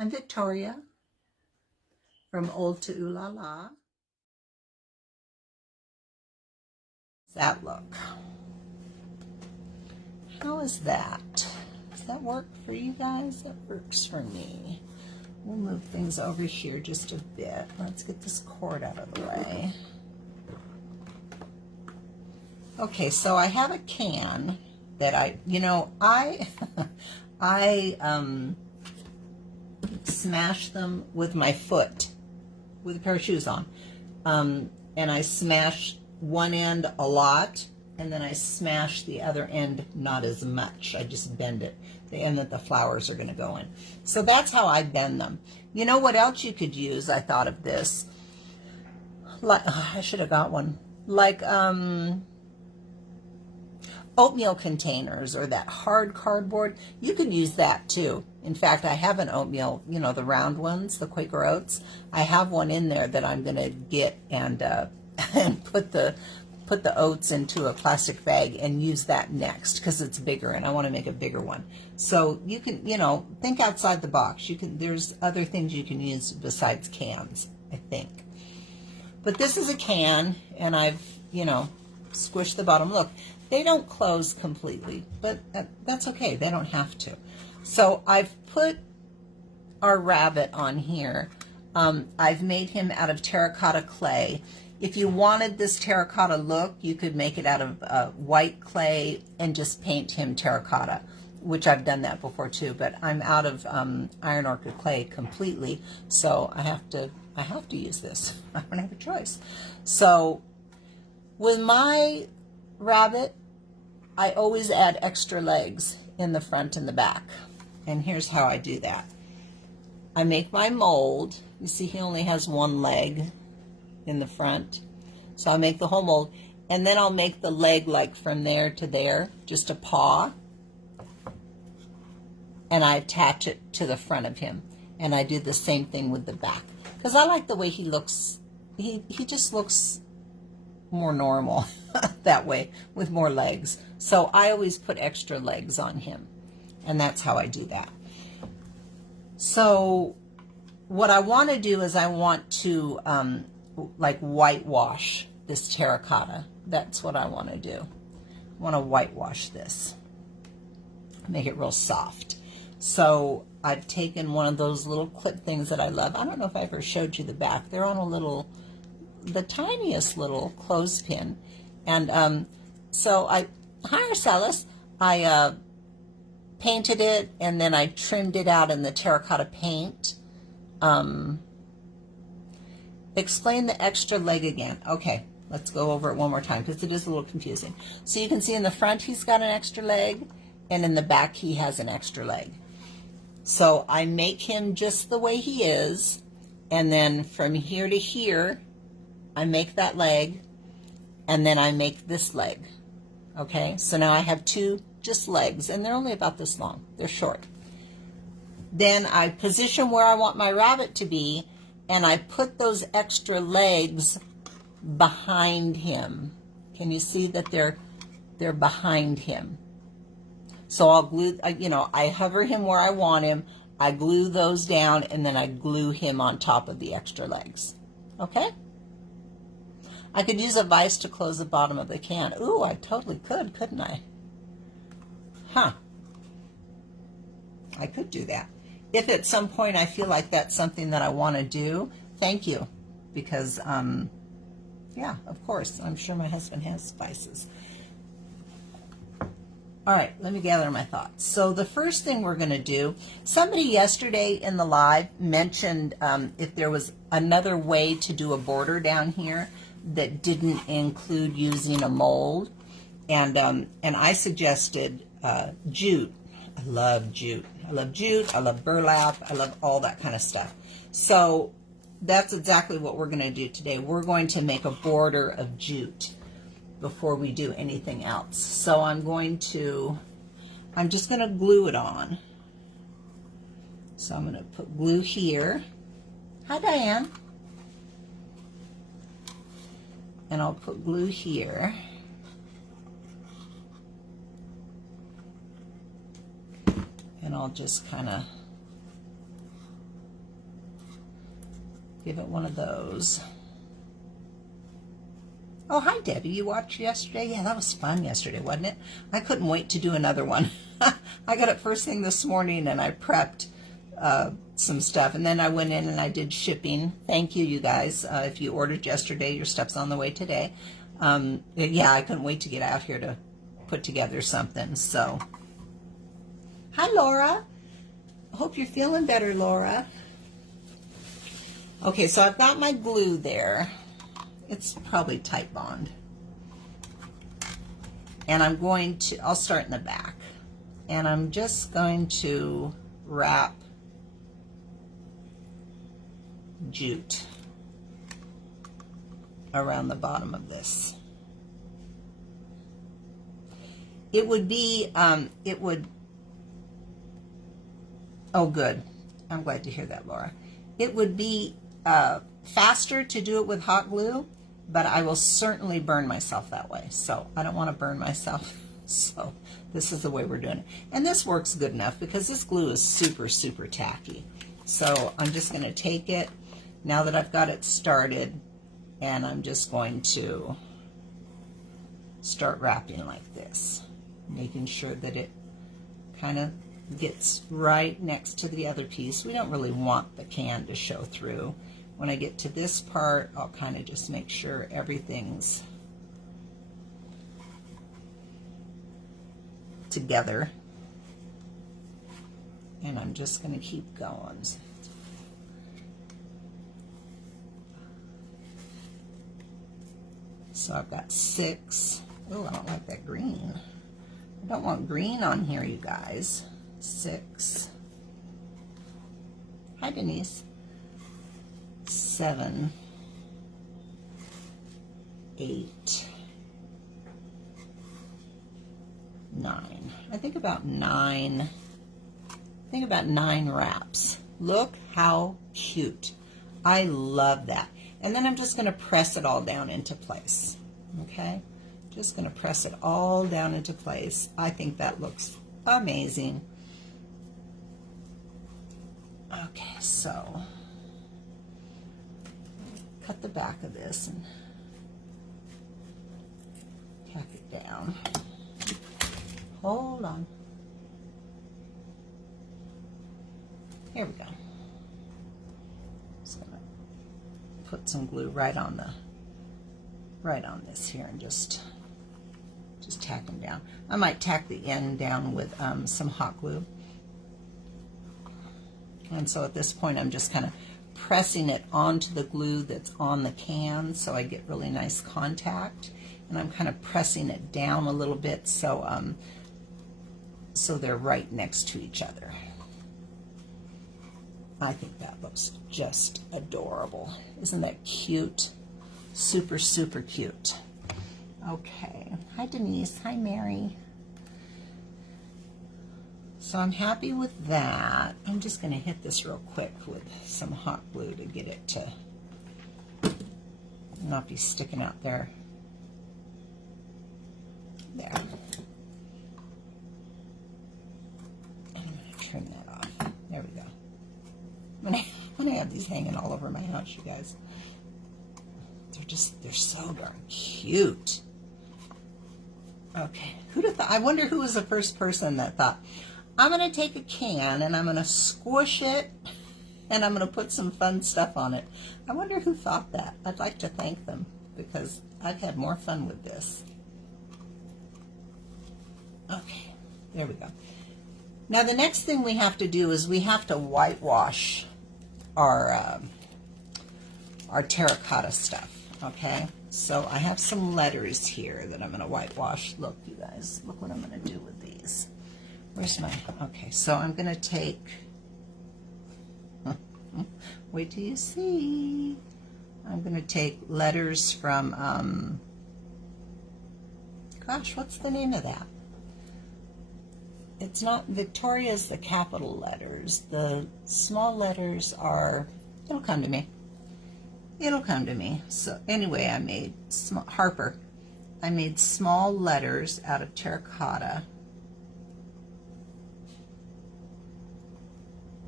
I'm Victoria from Old to Ooh La La. Does that look? How is that? Does that work for you guys? That works for me. We'll move things over here just a bit. Let's get this cord out of the way. Okay, so I have a can that I smash them with my foot with a pair of shoes on. And I smash one end a lot, and then I smash the other end not as much. I just bend it, the end that the flowers are going to go in. So that's how I bend them. You know what else you could use? I thought of this. Like, I should have got one. Like oatmeal containers or that hard cardboard. You could use that too. In fact, I have an oatmeal, you know, the round ones, the Quaker Oats. I have one in there that I'm going to get and put the oats into a plastic bag and use that next because it's bigger and I want to make a bigger one. So you can, you know, think outside the box. You can, there's other things you can use besides cans, I think. But this is a can and I've, you know, squished the bottom. Look, they don't close completely, but that's okay. They don't have to. So I've put our rabbit on here. I've made him out of terracotta clay. If you wanted this terracotta look, you could make it out of white clay and just paint him terracotta, which I've done that before too, but I'm out of iron orchid clay completely, so I have to use this. I don't have a choice. So with my rabbit, I always add extra legs in the front and the back. And here's how I do that. I make my mold. You see he only has one leg in the front. So I'll make the whole mold. And then I'll make the leg like from there to there, just a paw. And I attach it to the front of him. And I do the same thing with the back. Because I like the way he looks. He just looks more normal that way with more legs. So I always put extra legs on him, and that's how I do that. So what I want to do is I want to like whitewash this terracotta. That's what I want to do. I want to whitewash this, make it real soft. So I've taken one of those little clip things that I love. I don't know if I ever showed you the back. They're on a little, the tiniest little clothespin. And so I painted it and then I trimmed it out in the terracotta paint. Explain the extra leg again. Okay, let's go over it one more time because it is a little confusing. So you can see in the front he's got an extra leg and in the back he has an extra leg. So I make him just the way he is, and then from here to here I make that leg, and then I make this leg. Okay, so now I have two just legs, and they're only about this long. They're short. Then I position where I want my rabbit to be, and I put those extra legs behind him. Can you see that they're behind him? So I'll glue, you know, I hover him where I want him, I glue those down, and then I glue him on top of the extra legs. Okay? I could use a vise to close the bottom of the can. Ooh, I totally could, couldn't I? Huh. I could do that. If at some point I feel like that's something that I want to do, thank you. Because, yeah, of course, I'm sure my husband has spices. All right, let me gather my thoughts. So the first thing we're going to do, somebody yesterday in the live mentioned if there was another way to do a border down here that didn't include using a mold, and I suggested jute. I love jute. I love jute. I love burlap. I love all that kind of stuff. So that's exactly what we're going to do today. We're going to make a border of jute before we do anything else. So I'm just going to glue it on. So I'm going to put glue here. Hi, Diane. And I'll put glue here. And I'll just kind of give it one of those. Oh, hi, Debbie. You watched yesterday? Yeah, that was fun yesterday, wasn't it? I couldn't wait to do another one. I got up first thing this morning and I prepped some stuff, and then I went in and I did shipping. Thank you, you guys. If you ordered yesterday, your stuff's on the way today. Yeah, I couldn't wait to get out here to put together something. So, hi, Laura. Hope you're feeling better, Laura. Okay, so I've got my glue there. It's probably Type Bond. And I'm going to, I'll start in the back. And I'm just going to wrap jute around the bottom of this. It would be, oh good, I'm glad to hear that, Laura. It would be faster to do it with hot glue, but I will certainly burn myself that way. So I don't want to burn myself. So this is the way we're doing it. And this works good enough because this glue is super, super tacky. So I'm just going to take it now that I've got it started, and I'm just going to start wrapping like this, making sure that it kind of gets right next to the other piece. We don't really want the can to show through. When I get to this part, I'll kind of just make sure everything's together. And I'm just going to keep going. So I've got 6. Oh, I don't like that green. I don't want green on here, you guys. 6. Hi, Denise. 7, 8, 9. I think about 9. I think about 9 wraps. Look how cute. I love that. And then I'm just going to press it all down into place. Okay? Just going to press it all down into place. I think that looks amazing. Okay, so cut the back of this and tack it down. Hold on. Here we go. Just gonna put some glue right on this here and just tack them down. I might tack the end down with some hot glue. And so at this point, I'm just kind of pressing it onto the glue that's on the can so I get really nice contact. And I'm kind of pressing it down a little bit so they're right next to each other. I think that looks just adorable. Isn't that cute? Super, super cute. Okay. Hi, Denise. Hi, Mary. So I'm happy with that. I'm just going to hit this real quick with some hot glue to get it to not be sticking out there. There. And I'm going to trim that off. There we go. When I have these hanging all over my house, you guys, they're so darn cute. Okay. Who'd have thought? I wonder who was the first person that thought, I'm going to take a can and I'm going to squish it and I'm going to put some fun stuff on it. I wonder who thought that. I'd like to thank them because I've had more fun with this. Okay, there we go. Now the next thing we have to do is we have to whitewash our terracotta stuff, okay? So I have some letters here that I'm going to whitewash. Look, you guys, look what I'm going to do with these. Where's my, okay, so I'm going to take, wait till you see. I'm going to take letters from, gosh, what's the name of that? It's not, Victoria's the capital letters. The small letters are, it'll come to me. It'll come to me. So anyway, I made, Harper, I made small letters out of terracotta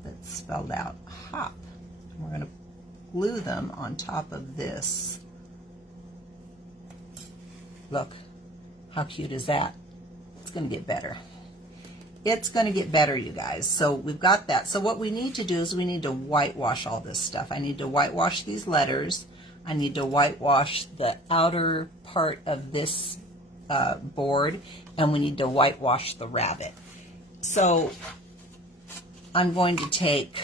that spelled out hop. We're going to glue them on top of this. Look, how cute is that? It's going to get better. It's going to get better, you guys. So we've got that. So what we need to do is we need to whitewash all this stuff. I need to whitewash these letters. I need to whitewash the outer part of this board, and we need to whitewash the rabbit. So I'm going to take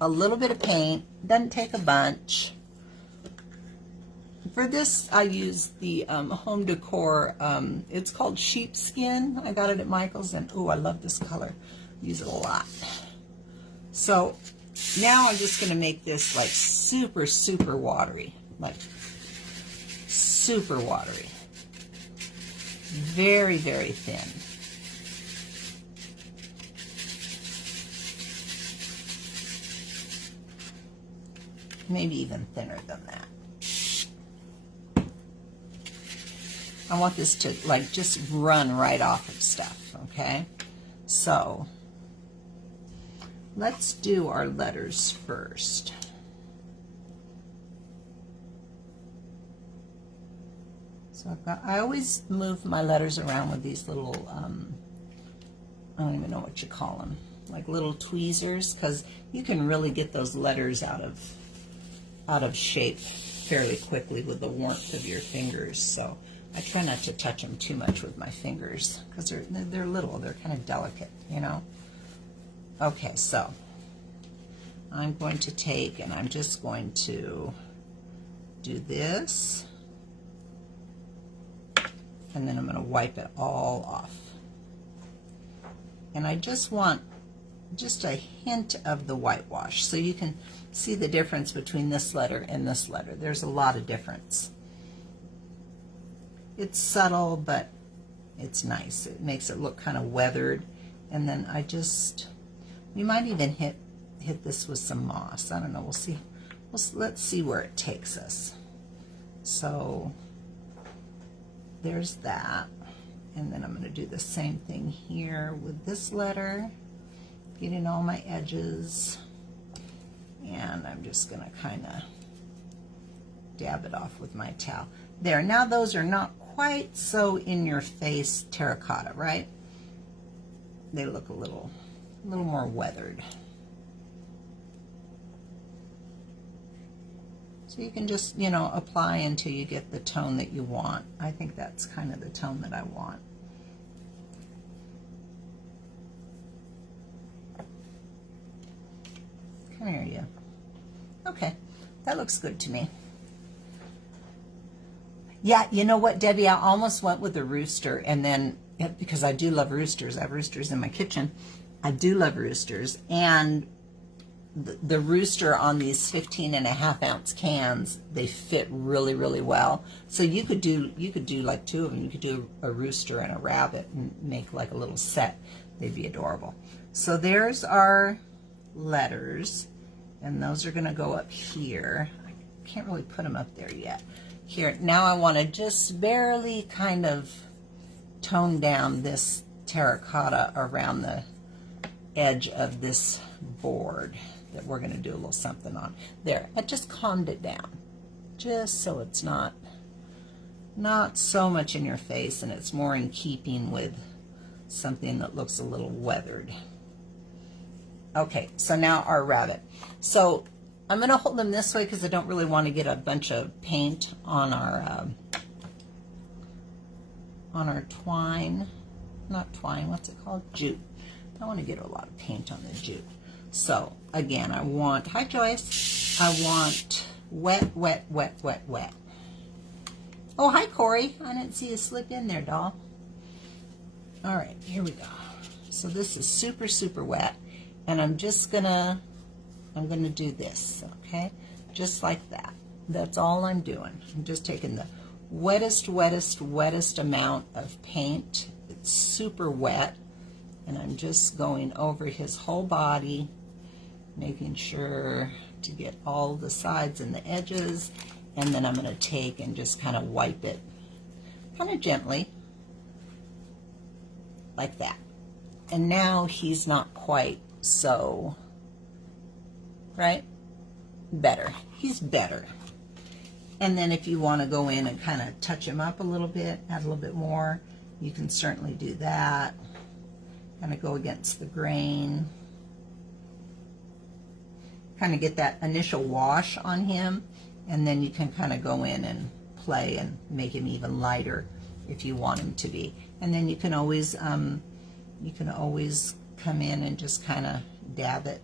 a little bit of paint. Doesn't take a bunch. For this, I use the home decor. It's called sheepskin. I got it at Michael's, and oh, I love this color. Use it a lot. So now I'm just going to make this like super, super watery. Like super watery. Very, very thin. Maybe even thinner than that. I want this to like just run right off of stuff, okay? So let's do our letters first. So I always move my letters around with these little, I don't even know what you call them, like little tweezers, because you can really get those letters out of shape fairly quickly with the warmth of your fingers. So I try not to touch them too much with my fingers because they're little, they're kind of delicate, you know. Okay, so I'm going to take and I'm just going to do this, and then I'm going to wipe it all off. And I just want just a hint of the whitewash so you can see the difference between this letter and this letter. There's a lot of difference. It's subtle, but it's nice. It makes it look kind of weathered. And then we might even hit this with some moss. I don't know, we'll see. Let's see where it takes us. So there's that. And then I'm going to do the same thing here with this letter, getting all my edges. And I'm just going to kind of dab it off with my towel. There, now those are not quite so in your face terracotta, right? They look a little more weathered. So you can just, you know, apply until you get the tone that you want. I think that's kind of the tone that I want. Come here, you. Okay, that looks good to me. Yeah, you know what, Debbie, I almost went with the rooster, and then, because I do love roosters, I have roosters in my kitchen. I do love roosters, and the rooster on these 15.5-ounce cans, they fit really, really well. So you could do like two of them. You could do a rooster and a rabbit and make like a little set. They'd be adorable. So there's our letters, and those are going to go up here. I can't really put them up there yet. Here, now I want to just barely kind of tone down this terracotta around the edge of this board that we're going to do a little something on. There, I just calmed it down, just so it's not so much in your face, and it's more in keeping with something that looks a little weathered. Okay, so now our rabbit. So I'm going to hold them this way because I don't really want to get a bunch of paint on our twine. Not twine, what's it called? Jute. I don't want to get a lot of paint on the jute. So again, I want, hi Joyce, I want wet, wet, wet, wet, wet. Oh, hi Corey. I didn't see you slip in there, doll. All right, here we go. So this is super, super wet, and I'm gonna do this, okay? Just like that. That's all I'm doing. I'm just taking the wettest, wettest, wettest amount of paint. It's super wet, and I'm just going over his whole body, making sure to get all the sides and the edges, and then I'm going to take and just kind of wipe it kind of gently like that. And now he's not quite so, right? better. He's better. And then if you want to go in and kind of touch him up a little bit, add a little bit more, you can certainly do that. Kind of go against the grain. Kind of get that initial wash on him, and then you can kind of go in and play and make him even lighter if you want him to be. And then you can always come in and just kind of dab it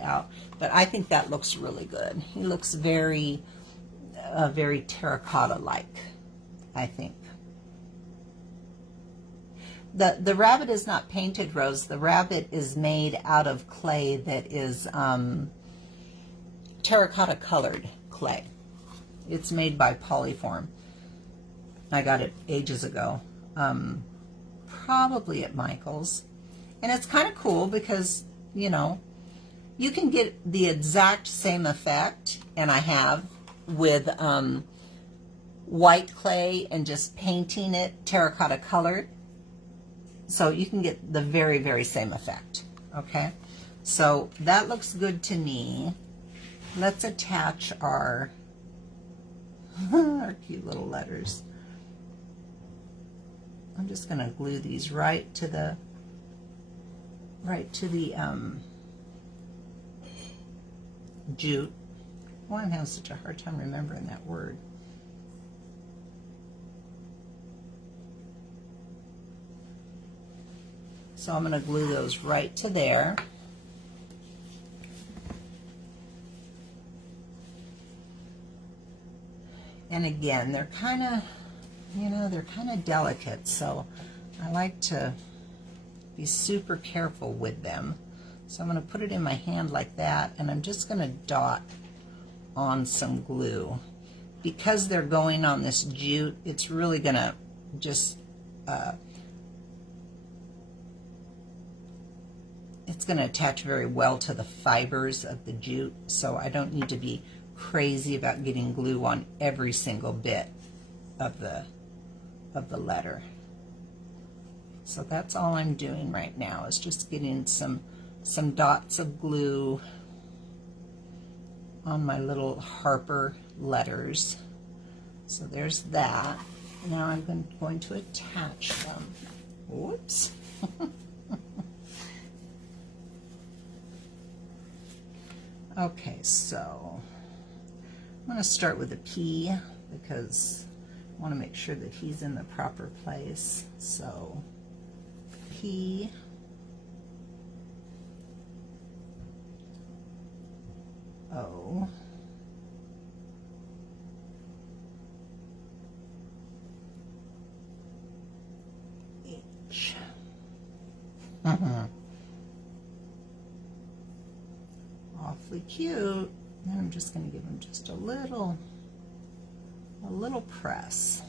out. But I think that looks really good. He looks very very terracotta-like, I think. The rabbit is not painted, Rose. The rabbit is made out of clay that is terracotta colored clay. It's made by Polyform. I got it ages ago, probably at Michael's. And it's kind of cool because, you know, you can get the exact same effect, and I have, with white clay and just painting it terracotta colored. So you can get the very, very same effect, okay? So that looks good to me. Let's attach our, our cute little letters. I'm just gonna glue these right to the jute. Why I'm having such a hard time remembering that word. So I'm going to glue those right to there. And again, they're kind of, you know, they're kind of delicate, so I like to be super careful with them. So I'm going to put it in my hand like that, and I'm just going to dot on some glue. Because they're going on this jute, it's really going to just, it's going to attach very well to the fibers of the jute, so I don't need to be crazy about getting glue on every single bit of the letter. So that's all I'm doing right now, is just getting some dots of glue on my little Harper letters. So there's that. Now I'm going to attach them. Whoops. Okay, so I'm going to start with a P because I want to make sure that he's in the proper place. So P, O, H. Awfully cute. And I'm just going to give him just a little press.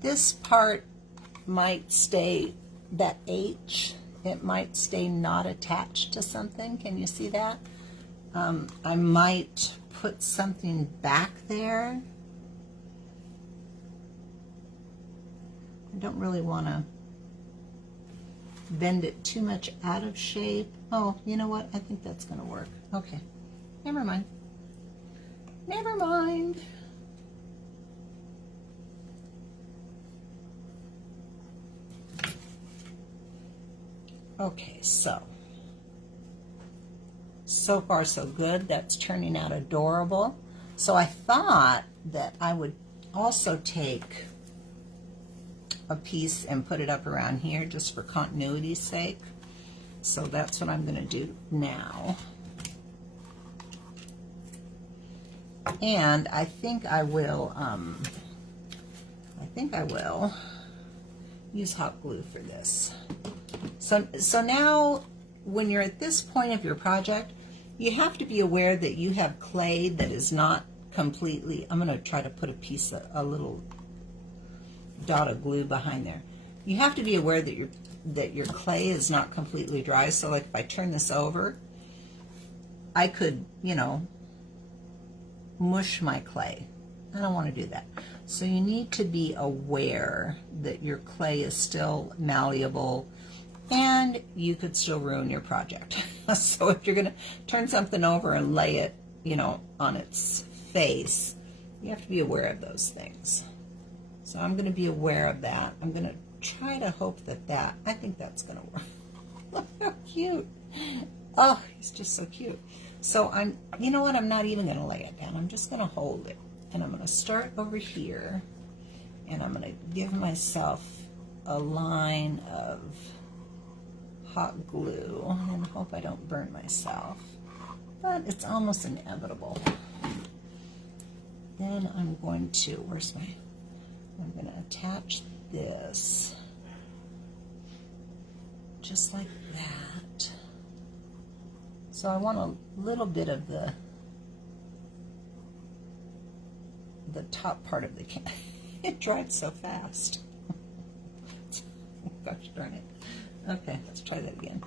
This part might stay, that H, it might stay not attached to something. Can you see that? I might put something back there. I don't really want to bend it too much out of shape. Oh, you know what? I think that's going to work. Okay. Never mind. Never mind. Okay, so far so good. That's turning out adorable. So I thought that I would also take a piece and put it up around here just for continuity's sake. So that's what I'm going to do now. And I think I will use hot glue for this. So now when you're at this point of your project, you have to be aware that you have clay that is not completely, I'm going to try to put a little dot of glue behind there. You have to be aware that your clay is not completely dry. So like if I turn this over, I could, you know, mush my clay. I don't want to do that. So you need to be aware that your clay is still malleable and you could still ruin your project. So if you're going to turn something over and lay it, you know, on its face, you have to be aware of those things. So I'm going to be aware of that. I'm going to try to hope that I think that's going to work. Look how cute. Oh, he's just so cute. So you know what, I'm not even going to lay it down. I'm just going to hold it. And I'm going to start over here, and I'm going to give myself a line of hot glue and hope I don't burn myself. But it's almost inevitable. Then I'm going to, I'm going to attach this just like that. So I want a little bit of the top part of the can. It dried so fast. Gosh darn it. Okay, let's try that again.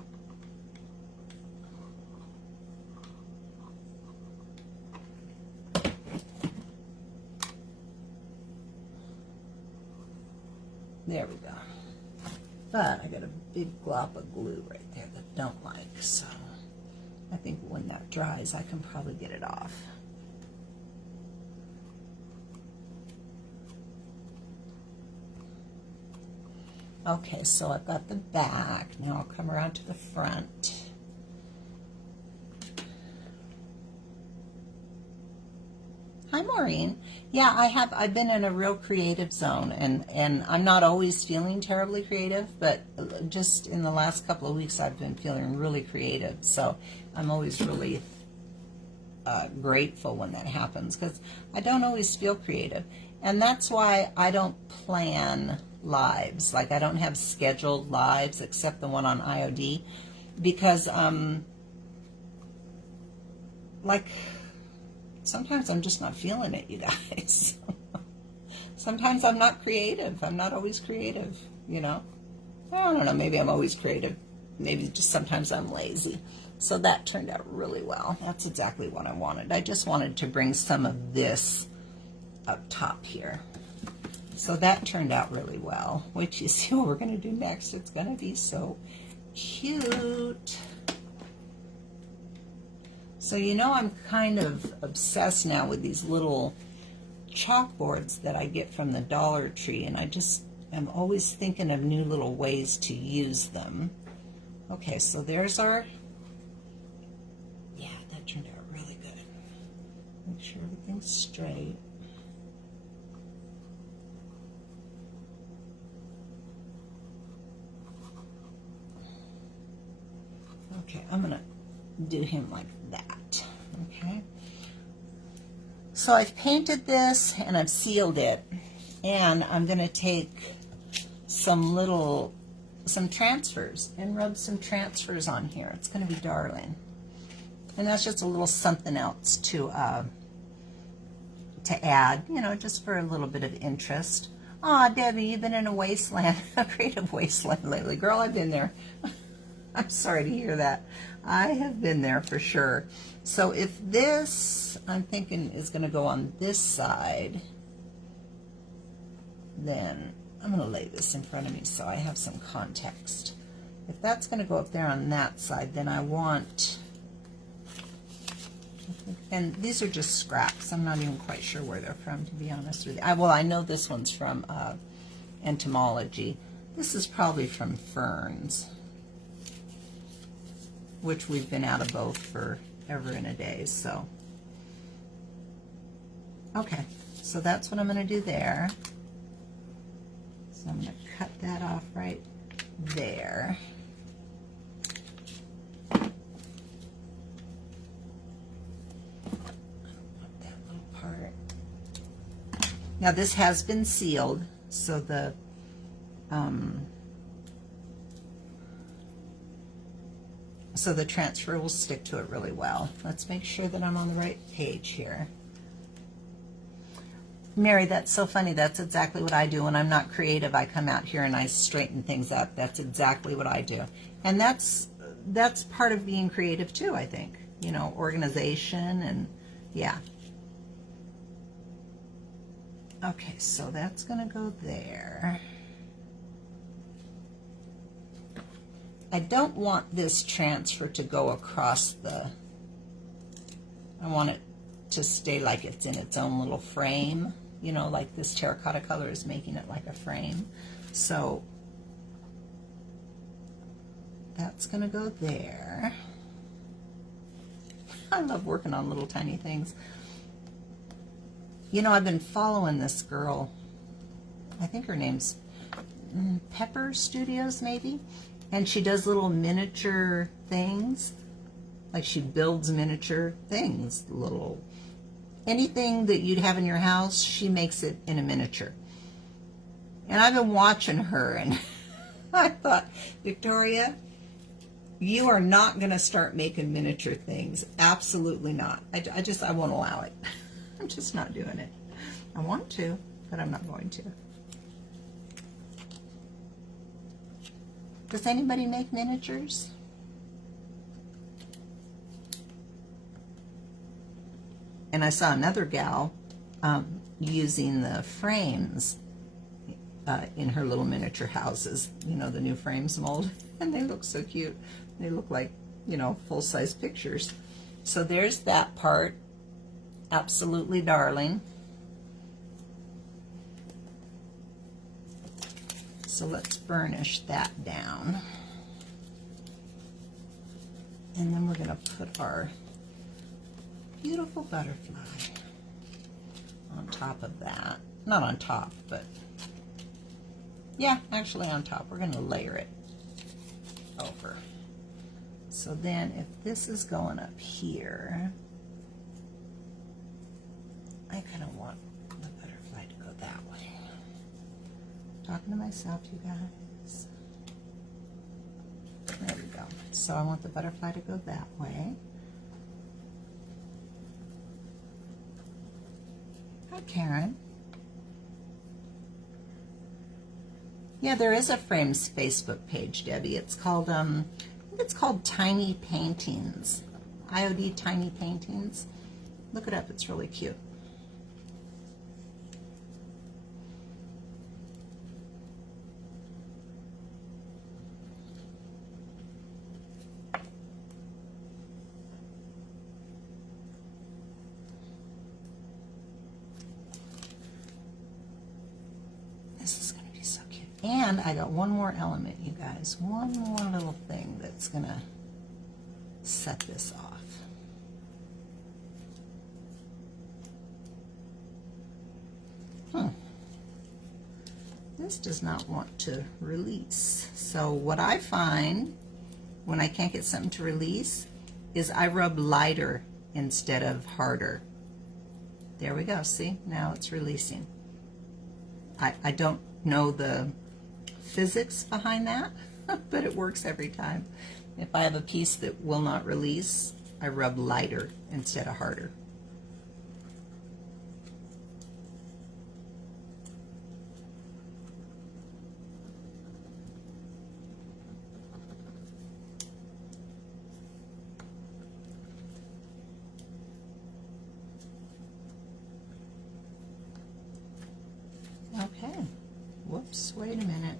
There we go. But I got a big glop of glue right there that I don't like, so I think when that dries, I can probably get it off. Okay, so I've got the back. Now I'll come around to the front. Hi, Maureen. Yeah, I've been in a real creative zone, and I'm not always feeling terribly creative, but just in the last couple of weeks I've been feeling really creative. So I'm always really grateful when that happens, because I don't always feel creative. And that's why I don't plan lives. Like, I don't have scheduled lives except the one on IOD, because like, sometimes I'm just not feeling it, you guys. Sometimes I'm not creative. I'm not always creative, you know. I don't know, maybe I'm always creative. Maybe just sometimes I'm lazy. So that turned out really well. That's exactly what I wanted. I just wanted to bring some of this up top here. So that turned out really well. Which, you see what we're going to do next. It's going to be so cute. So, you know, I'm kind of obsessed now with these little chalkboards that I get from the Dollar Tree, and I'm always thinking of new little ways to use them. Okay, so there's our, yeah, that turned out really good. Make sure everything's straight. Okay, I'm gonna do him like that. Okay, so I've painted this and I've sealed it, and I'm gonna take some transfers and rub some transfers on here. It's gonna be darling, and that's just a little something else to add, you know, just for a little bit of interest. Aw, Debbie, you've been in a wasteland, a creative wasteland lately. Girl, I've been there. I'm sorry to hear that. I have been there for sure. So if this, I'm thinking, is going to go on this side, then I'm going to lay this in front of me so I have some context. If that's going to go up there on that side, then I want, and these are just scraps. I'm not even quite sure where they're from, to be honest with you. Well, I know this one's from Entomology. This is probably from Ferns, which we've been out of both for ever and a day. So, okay, so that's what I'm going to do there. So I'm going to cut that off right there. I don't want that little part. Now this has been sealed, so the transfer will stick to it really well. Let's make sure that I'm on the right page here. Mary, that's so funny. That's exactly what I do. When I'm not creative, I come out here and I straighten things up. That's exactly what I do. And that's part of being creative too, I think. You know, organization and yeah. Okay, so that's going to go there. I don't want this transfer to go across the, I want it to stay like it's in its own little frame, you know, like this terracotta color is making it like a frame. So that's gonna go there. I love working on little tiny things. You know, I've been following this girl, I think her name's Pepper Studios maybe, and she does little miniature things, like she builds miniature things, little, anything that you'd have in your house, she makes it in a miniature. And I've been watching her, and I thought, Victoria, you are not going to start making miniature things. Absolutely not. I won't allow it. I'm just not doing it. I want to, but I'm not going to. Does anybody make miniatures? And I saw another gal using the frames in her little miniature houses, you know, the new frames mold, and they look so cute. They look like, you know, full-size pictures. So there's that part. Absolutely darling. So let's burnish that down. And then we're going to put our beautiful butterfly on top of that. Not on top, but yeah, actually on top. We're going to layer it over. So then if this is going up here, I kind of want the butterfly to go that way. Talking to myself, you guys. There we go. So I want the butterfly to go that way. Hi, Karen. Yeah, there is a Frames Facebook page, Debbie. It's called Tiny Paintings. IOD Tiny Paintings. Look it up. It's really cute. And I got one more element, you guys. One more little thing that's going to set this off. This does not want to release. So what I find when I can't get something to release is I rub lighter instead of harder. There we go. See? Now it's releasing. I don't know the physics behind that, but it works every time. If I have a piece that will not release, I rub lighter instead of harder. Okay. Whoops, wait a minute.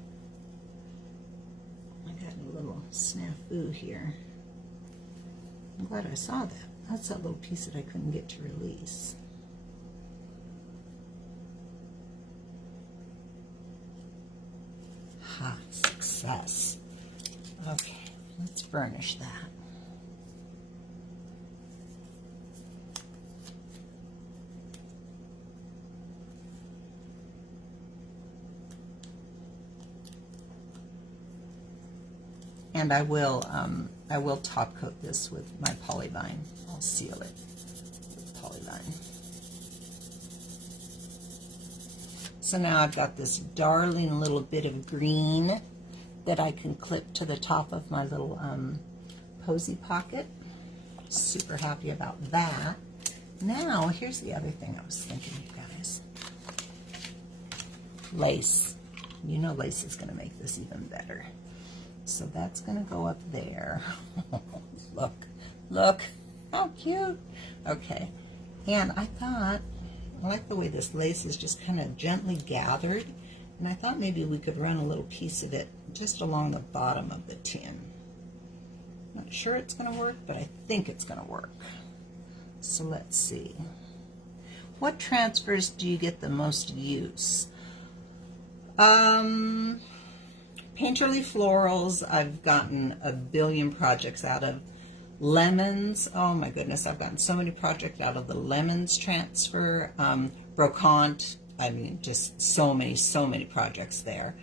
I got a little snafu here. I'm glad I saw that. That's that little piece that I couldn't get to release. Ha, success. Okay, let's burnish that. And I will top coat this with my polyvine. I'll seal it with polyvine. So now I've got this darling little bit of green that I can clip to the top of my little Posy Pocket. Super happy about that. Now, here's the other thing I was thinking, you guys. Lace. You know lace is going to make this even better. So that's going to go up there. Look, how cute. Okay, and I thought, I like the way this lace is just kind of gently gathered, and I thought maybe we could run a little piece of it just along the bottom of the tin. not sure it's going to work, but I think it's going to work. So let's see. What transfers do you get the most use? Painterly Florals, I've gotten a billion projects out of. Lemons, oh my goodness, I've gotten so many projects out of the lemons transfer. Brocante, I mean, just so many projects there.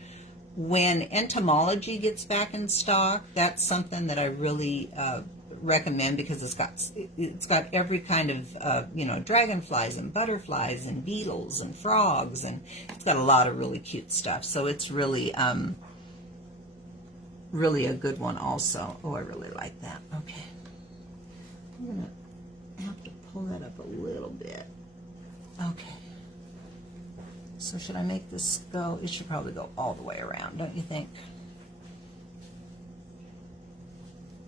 When entomology gets back in stock, that's something that I really recommend, because it's got every kind of you know, dragonflies and butterflies and beetles and frogs, and it's got a lot of really cute stuff. So it's really really a good one also. Oh, I really like that. Okay, I'm gonna have to pull that up a little bit. Okay. So should I make this go? It should probably go all the way around, don't you think?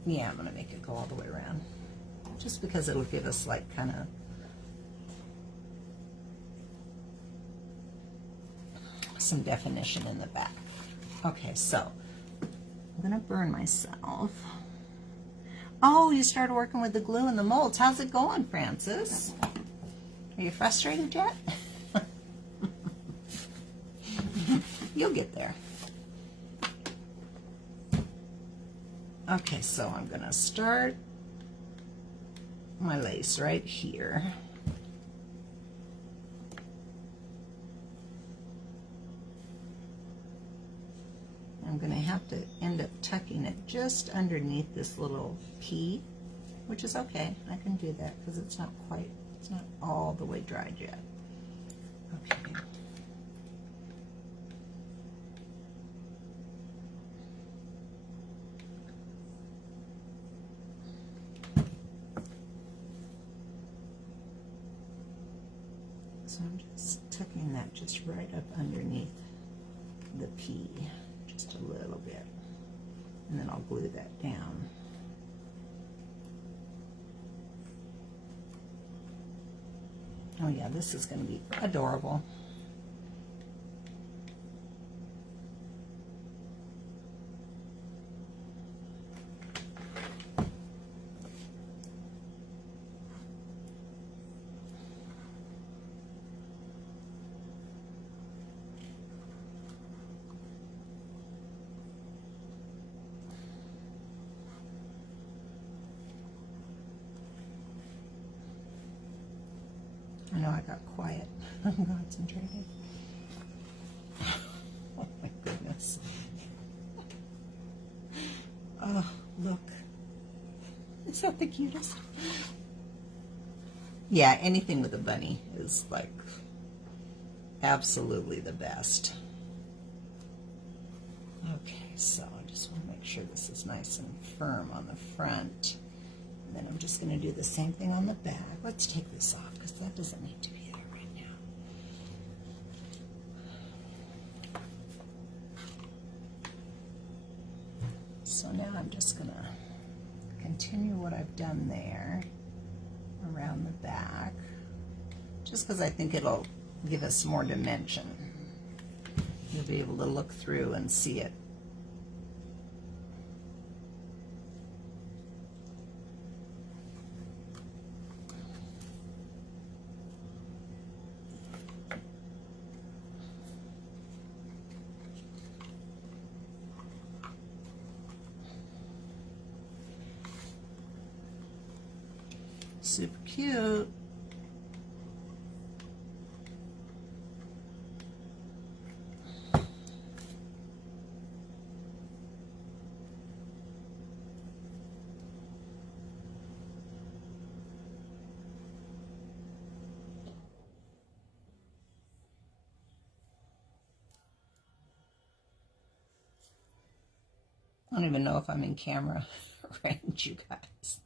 Yeah, I'm going to make it go all the way around. Just because it'll give us like kind of some definition in the back. Okay, so I'm going to burn myself. Oh, you started working with the glue and the molds. How's it going, Francis? Are you frustrated yet? You'll get there. Okay, so I'm going to start my lace right here. I'm going to have to end up tucking it just underneath this little P, which is okay. I can do that because it's not all the way dried yet. Okay. So I'm just tucking that just right up underneath the P, just a little bit, and then I'll glue that down. Oh yeah, this is going to be adorable. I know I got quiet. I'm concentrating. Oh my goodness. Oh, look. Is that the cutest? Yeah, anything with a bunny is like absolutely the best. Okay, so I just want to make sure this is nice and firm on the front. And then I'm just going to do the same thing on the back. Let's take this off because that doesn't need to be there right now. So now I'm just going to continue what I've done there around the back, just because I think it'll give us more dimension. You'll be able to look through and see it. Super cute. I don't even know if I'm in camera range, you guys.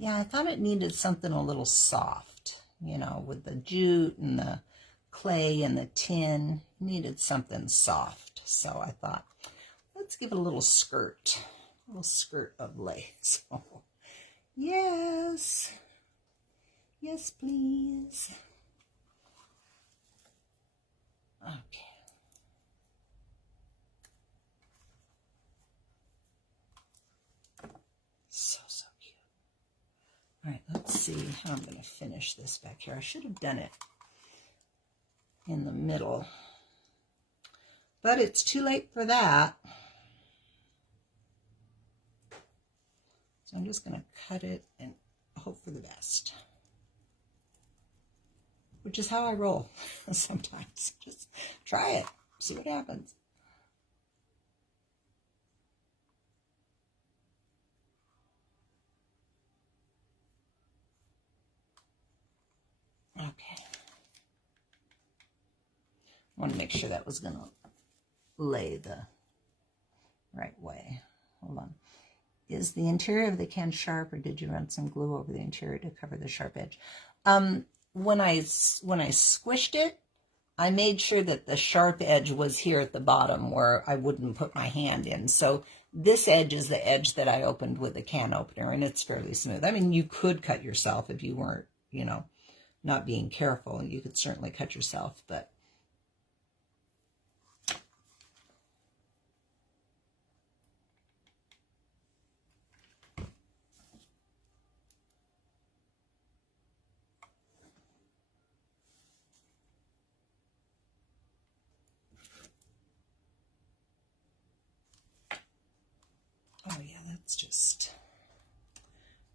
Yeah, I thought it needed something a little soft, you know, with the jute and the clay and the tin. It needed something soft. So I thought, let's give it a little skirt of lace. Yes. Yes, please. see how I'm going to finish this back here. I should have done it in the middle, but it's too late for that. So I'm just going to cut it and hope for the best, which is how I roll sometimes. Just try it, see what happens. Okay. I want to make sure that was going to lay the right way. Hold on. Is the interior of the can sharp, or did you run some glue over the interior to cover the sharp edge? When I squished it, I made sure that the sharp edge was here at the bottom where I wouldn't put my hand in. So this edge is the edge that I opened with a can opener, and it's fairly smooth. I mean, you could cut yourself if you weren't, you know, not being careful. You could certainly cut yourself, but oh yeah, that's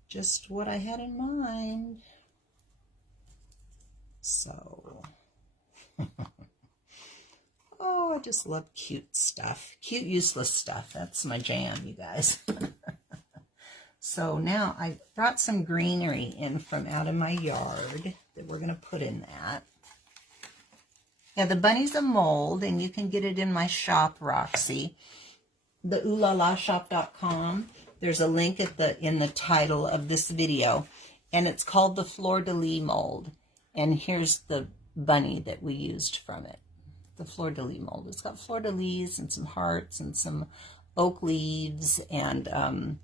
just what I had in mind. So, oh, I just love cute stuff. Cute, useless stuff. That's my jam, you guys. So now I brought some greenery in from out of my yard that we're going to put in that. Yeah, the bunny's a mold, and you can get it in my shop, Roxy. The oolalashop.com. There's a link in the title of this video, and it's called the fleur-de-lis mold. And here's the bunny that we used from it, the fleur-de-lis mold. It's got fleur-de-lis and some hearts and some oak leaves and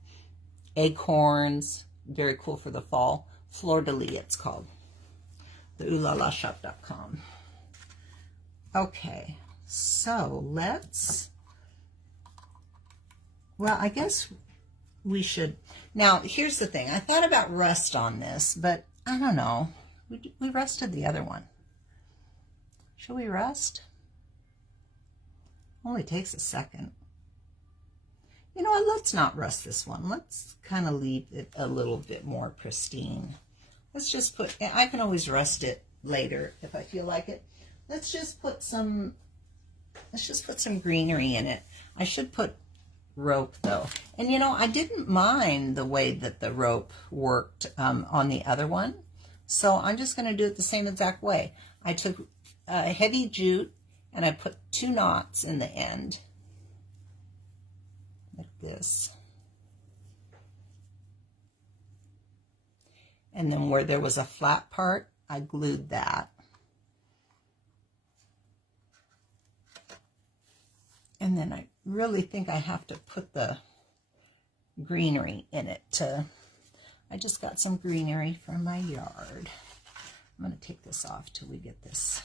acorns. Very cool for the fall. Fleur-de-lis, it's called. The oolalashop.com. Okay, so let's, well, I guess we should, now here's the thing. I thought about rust on this, but I don't know. We rusted the other one. Should we rust? Only takes a second. You know what, let's not rust this one. Let's kind of leave it a little bit more pristine. Let's just put, I can always rust it later if I feel like it. Let's just put some greenery in it. I should put rope though. And you know, I didn't mind the way that the rope worked on the other one. So I'm just going to do it the same exact way. I took a heavy jute and I put 2 knots in the end, like this. And then where there was a flat part, I glued that. And then I really think I have to put the greenery in it to, I just got some greenery from my yard. I'm going to take this off till we get this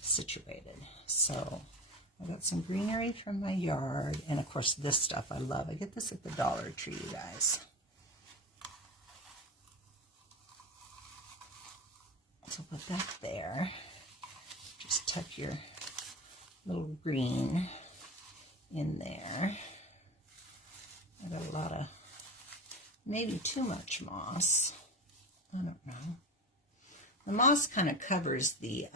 situated. So I got some greenery from my yard, and of course this stuff I love. I get this at the Dollar Tree, you guys. So put that there. Just tuck your little green in there. I got a lot of, maybe too much moss. I don't know. The moss kind of covers the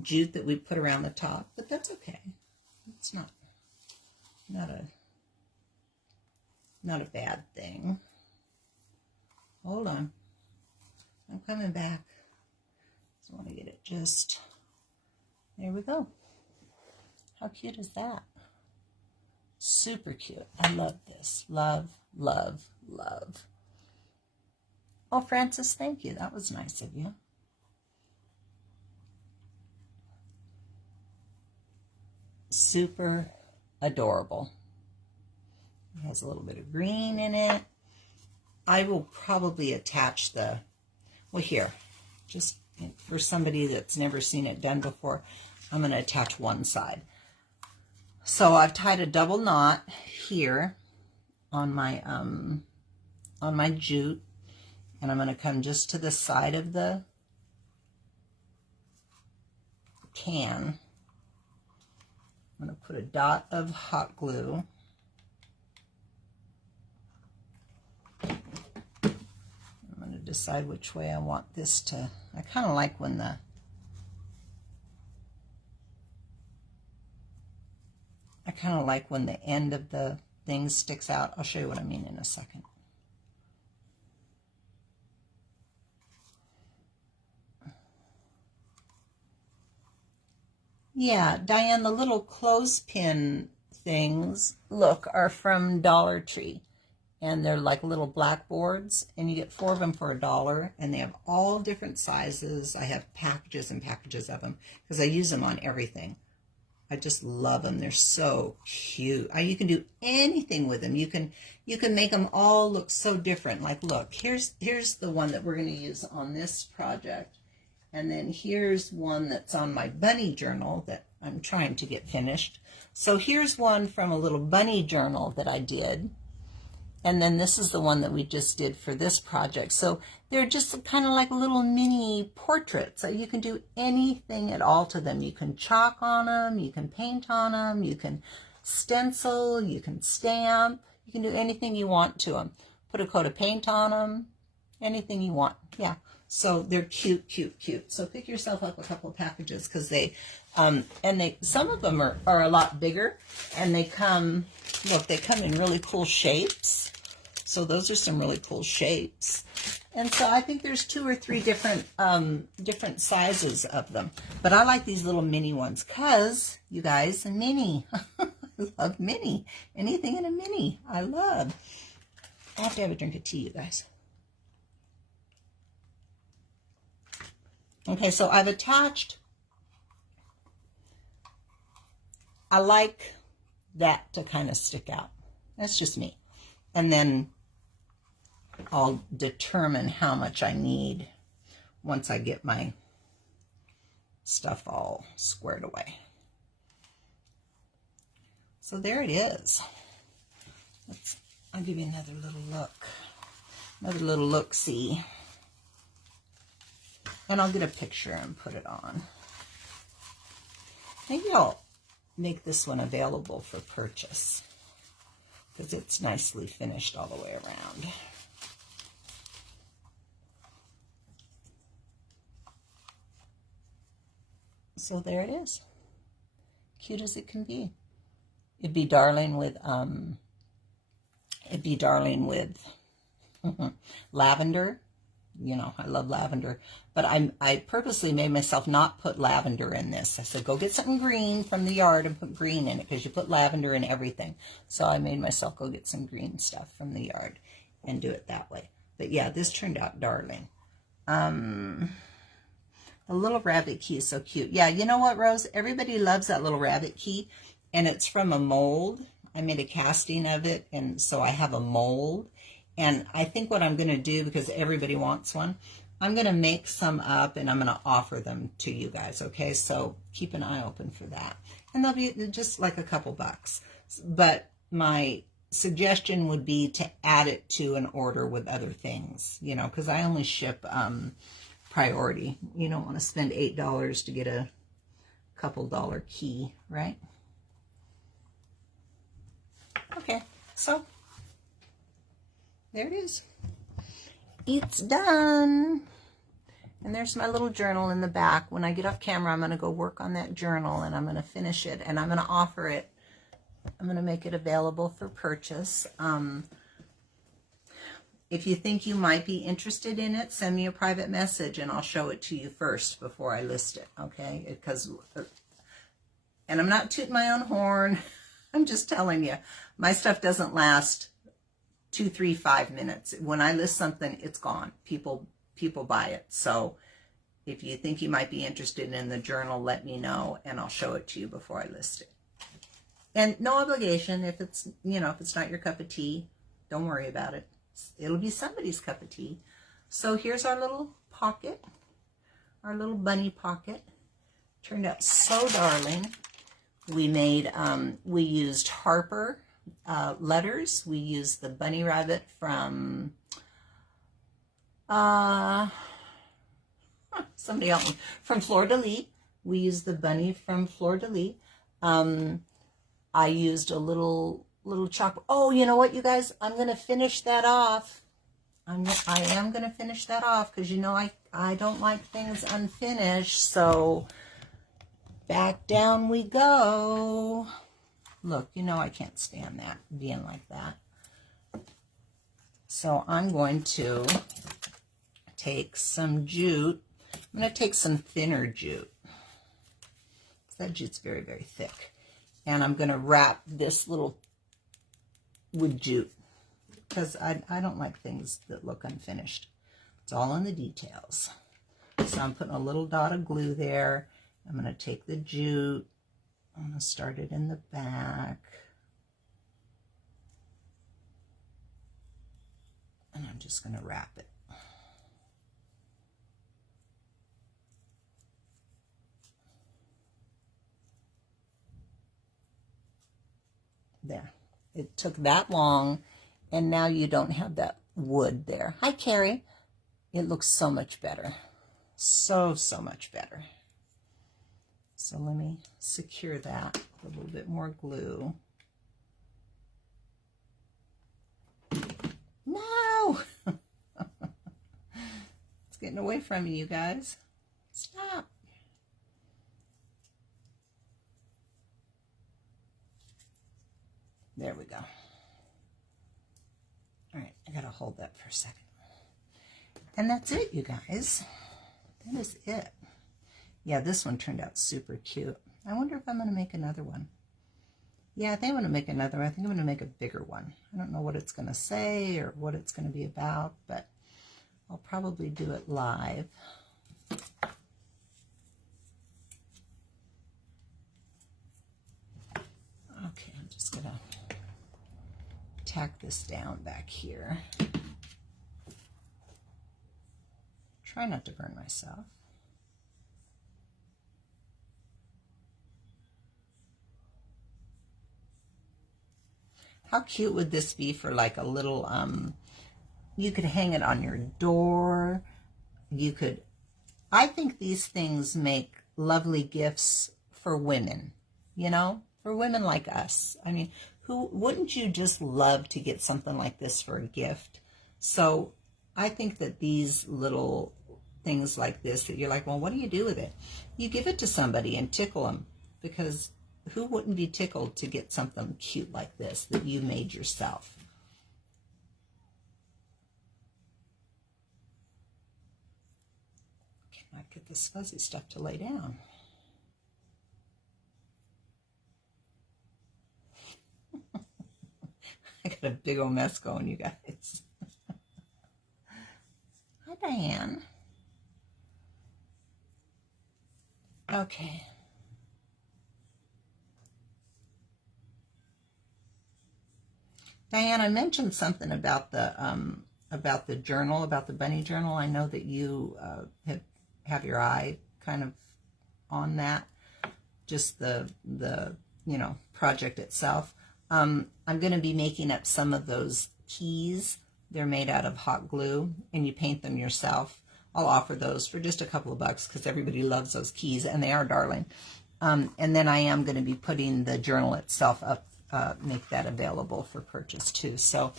jute that we put around the top, but that's okay. It's not a bad thing. Hold on. I'm coming back. Just want to get it just, there we go. How cute is that? Super cute. I love this. Love, love, love. Oh, Francis, thank you. That was nice of you. Super adorable. It has a little bit of green in it. I will probably attach the, well, here, just for somebody that's never seen it done before, I'm going to attach one side. So I've tied a double knot here, on my jute, and I'm going to come just to the side of the can. I'm going to put a dot of hot glue. I'm going to decide which way I want this to. I kind of like when the end of the thing sticks out. I'll show you what I mean in a second. Yeah, Diane, the little clothespin things, look, are from Dollar Tree. And they're like little blackboards, and you get 4 of them for $1, and they have all different sizes. I have packages and packages of them because I use them on everything. I just love them. They're so cute. You can do anything with them. You can make them all look so different. Like, look, here's the one that we're going to use on this project. And then here's one that's on my bunny journal that I'm trying to get finished. So here's one from a little bunny journal that I did. And then this is the one that we just did for this project. So they're just kind of like little mini portraits. You can do anything at all to them. You can chalk on them, you can paint on them, you can stencil, you can stamp, you can do anything you want to them. Put a coat of paint on them, anything you want. Yeah. So they're cute, cute, cute. So pick yourself up a couple of packages because some of them are a lot bigger, and they come, look, they come in really cool shapes. So those are some really cool shapes. And so I think there's 2 or 3 different sizes of them. But I like these little mini ones because, you guys, a mini. I love mini. Anything in a mini, I love. I have to have a drink of tea, you guys. Okay, so I've attached, I like that to kind of stick out. That's just me. And then I'll determine how much I need once I get my stuff all squared away. So there it is. I'll give you another little look-see. And I'll get a picture and put it on. Maybe I'll make this one available for purchase because it's nicely finished all the way around. So there it is. Cute as it can be. It'd be darling with lavender. You know, I love lavender, but I purposely made myself not put lavender in this. I said, go get something green from the yard and put green in it because you put lavender in everything. So I made myself go get some green stuff from the yard and do it that way. But yeah, this turned out darling. A little rabbit key is so cute. Yeah, you know what, Rose? Everybody loves that little rabbit key, and it's from a mold. I made a casting of it, and so I have a mold. And I think what I'm going to do, because everybody wants one, I'm going to make some up and I'm going to offer them to you guys, okay? So keep an eye open for that. And they'll be just like a couple bucks. But my suggestion would be to add it to an order with other things, you know, because I only ship priority. You don't want to spend $8 to get a couple dollar key, right? Okay, so there it is. It's done. And there's my little journal in the back. When I get off camera, I'm going to go work on that journal and I'm going to finish it and I'm going to offer it. I'm going to make it available for purchase. If you think you might be interested in it, send me a private message and I'll show it to you first before I list it, okay? And I'm not tooting my own horn. I'm just telling you, my stuff doesn't last 2, 3, 5 minutes. When I list something, it's gone. People buy it. So if you think you might be interested in the journal, let me know and I'll show it to you before I list it. And no obligation. If it's, you know, if it's not your cup of tea, don't worry about it. It'll be somebody's cup of tea. So here's our little pocket, our little bunny pocket. Turned out so darling. We made, we used Harper letters, we use the bunny rabbit from, somebody help me, from Fleur de Lis. We use the bunny from Fleur de Lis. I used a little chalk. Oh, you know what, you guys? I'm going to finish that off. I am going to finish that off because, you know, I don't like things unfinished. So back down we go. Look, you know I can't stand that being like that. So I'm going to take some jute. I'm going to take some thinner jute. That jute's very, very thick. And I'm going to wrap this little wood jute because I don't like things that look unfinished. It's all in the details. So I'm putting a little dot of glue there. I'm going to take the jute. I'm going to start it in the back. And I'm just going to wrap it. There. It took that long, and now you don't have that wood there. Hi, Carrie. It looks so much better. So much better. So let me secure that with a little bit more glue. No! It's getting away from you guys. Stop. There we go. All right, I gotta hold that for a second. And that's it, you guys. That is it. Yeah, this one turned out super cute. I wonder if I'm gonna make another one. Yeah, I think I'm gonna make another one. I think I'm gonna make a bigger one. I don't know what it's gonna say or what it's gonna be about, but I'll probably do it live. Okay, I'm just gonna tack this down back here. Try not to burn myself. How cute would this be for like a little, you could hang it on your door. You could, I think these things make lovely gifts for women, you know, for women like us. I mean, who wouldn't you just love to get something like this for a gift? So I think that these little things like this that you're like, well, what do you do with it? You give it to somebody and tickle them, because who wouldn't be tickled to get something cute like this that you made yourself? Cannot get this fuzzy stuff to lay down. I got a big old mess going, you guys. Hi, Diane. Okay. Diane, I mentioned something about the journal, about the bunny journal. I know that you have your eye kind of on that, just the you know, project itself. I'm going to be making up some of those keys. They're made out of hot glue, and you paint them yourself. I'll offer those for just a couple of bucks because everybody loves those keys, and they are darling. And then I am going to be putting the journal itself up, make that available for purchase too. So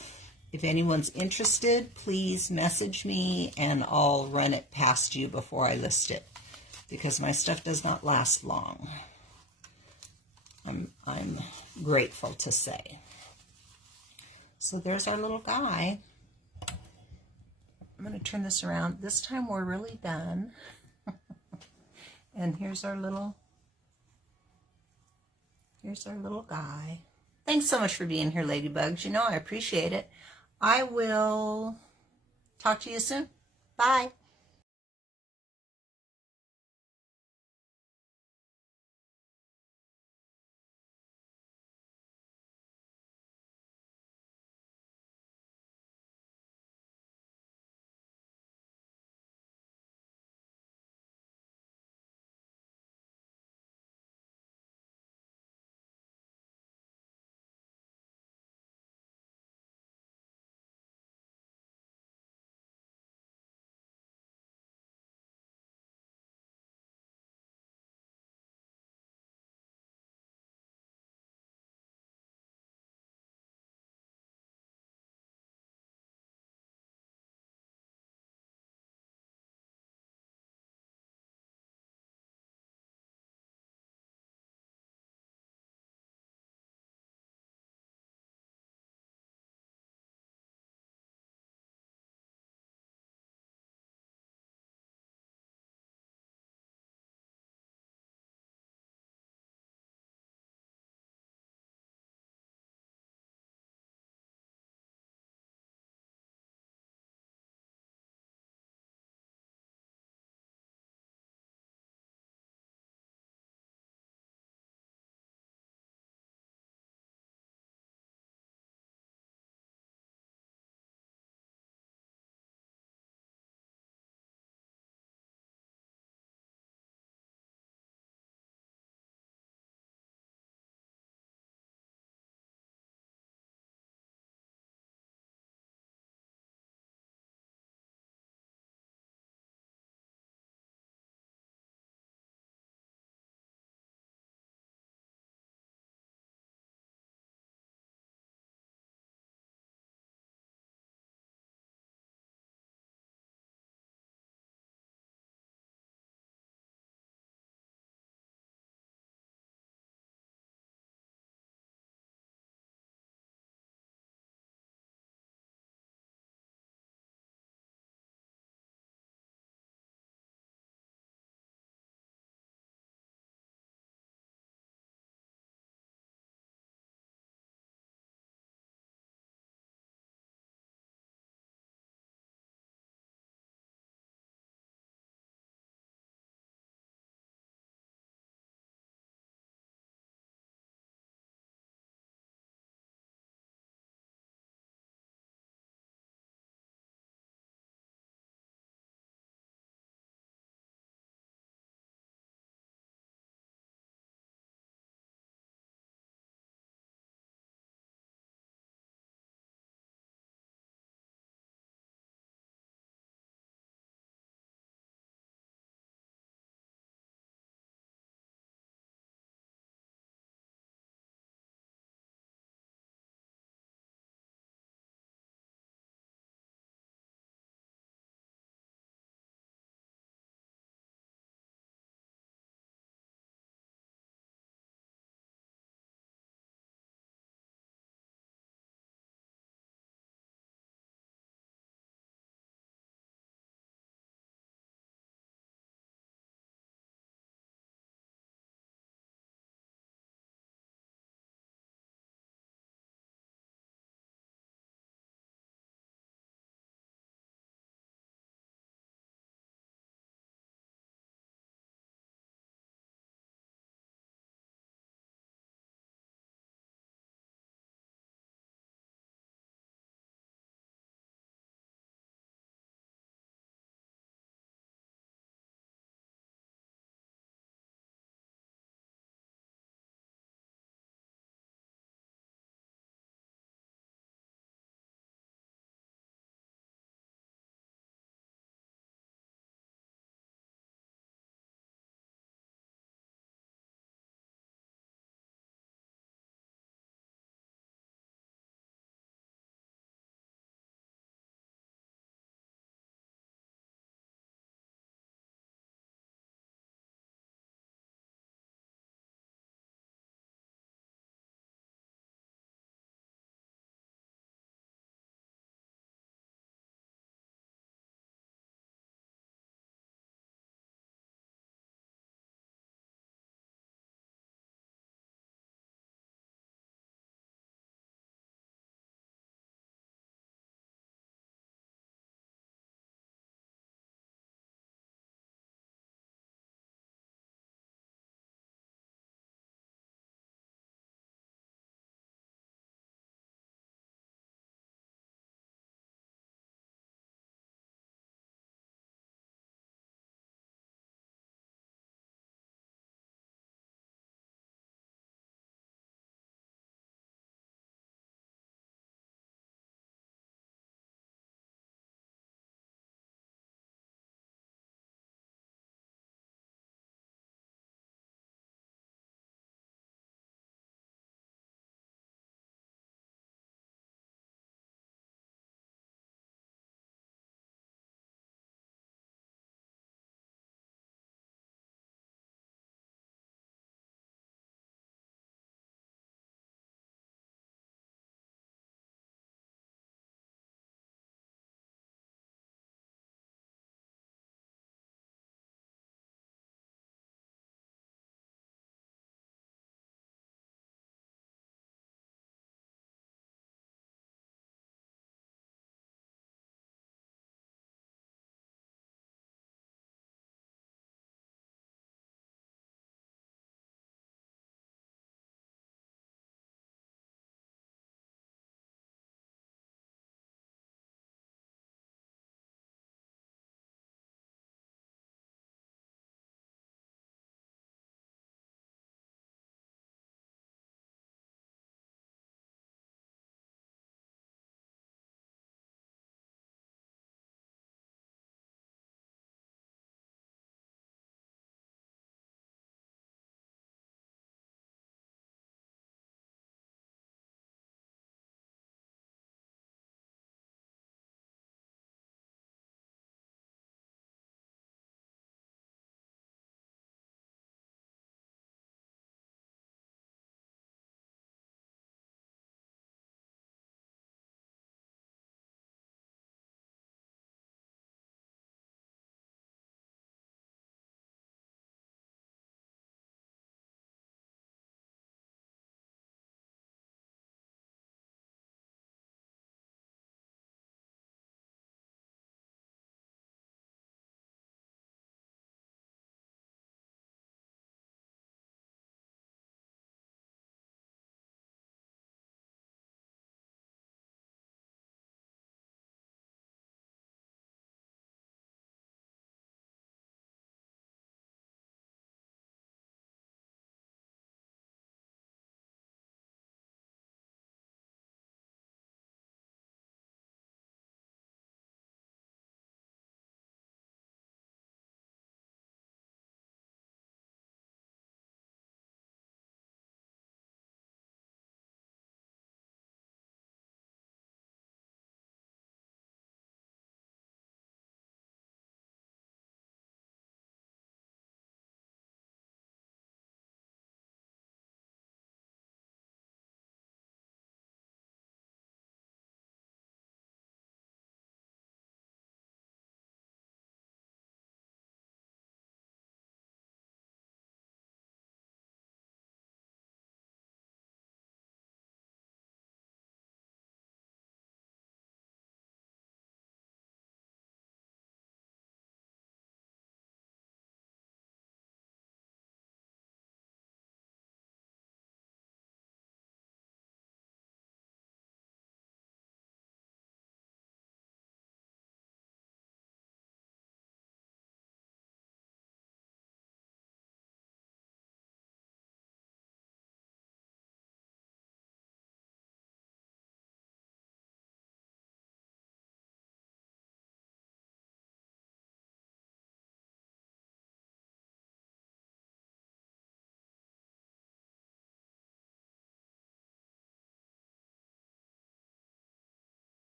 if anyone's interested, please message me and I'll run it past you before I list it, because my stuff does not last long. I'm grateful to say. So there's our little guy. I'm going to turn this around. This time we're really done. And here's our little guy. Thanks so much for being here, Ladybugs. You know I appreciate it. I will talk to you soon. Bye.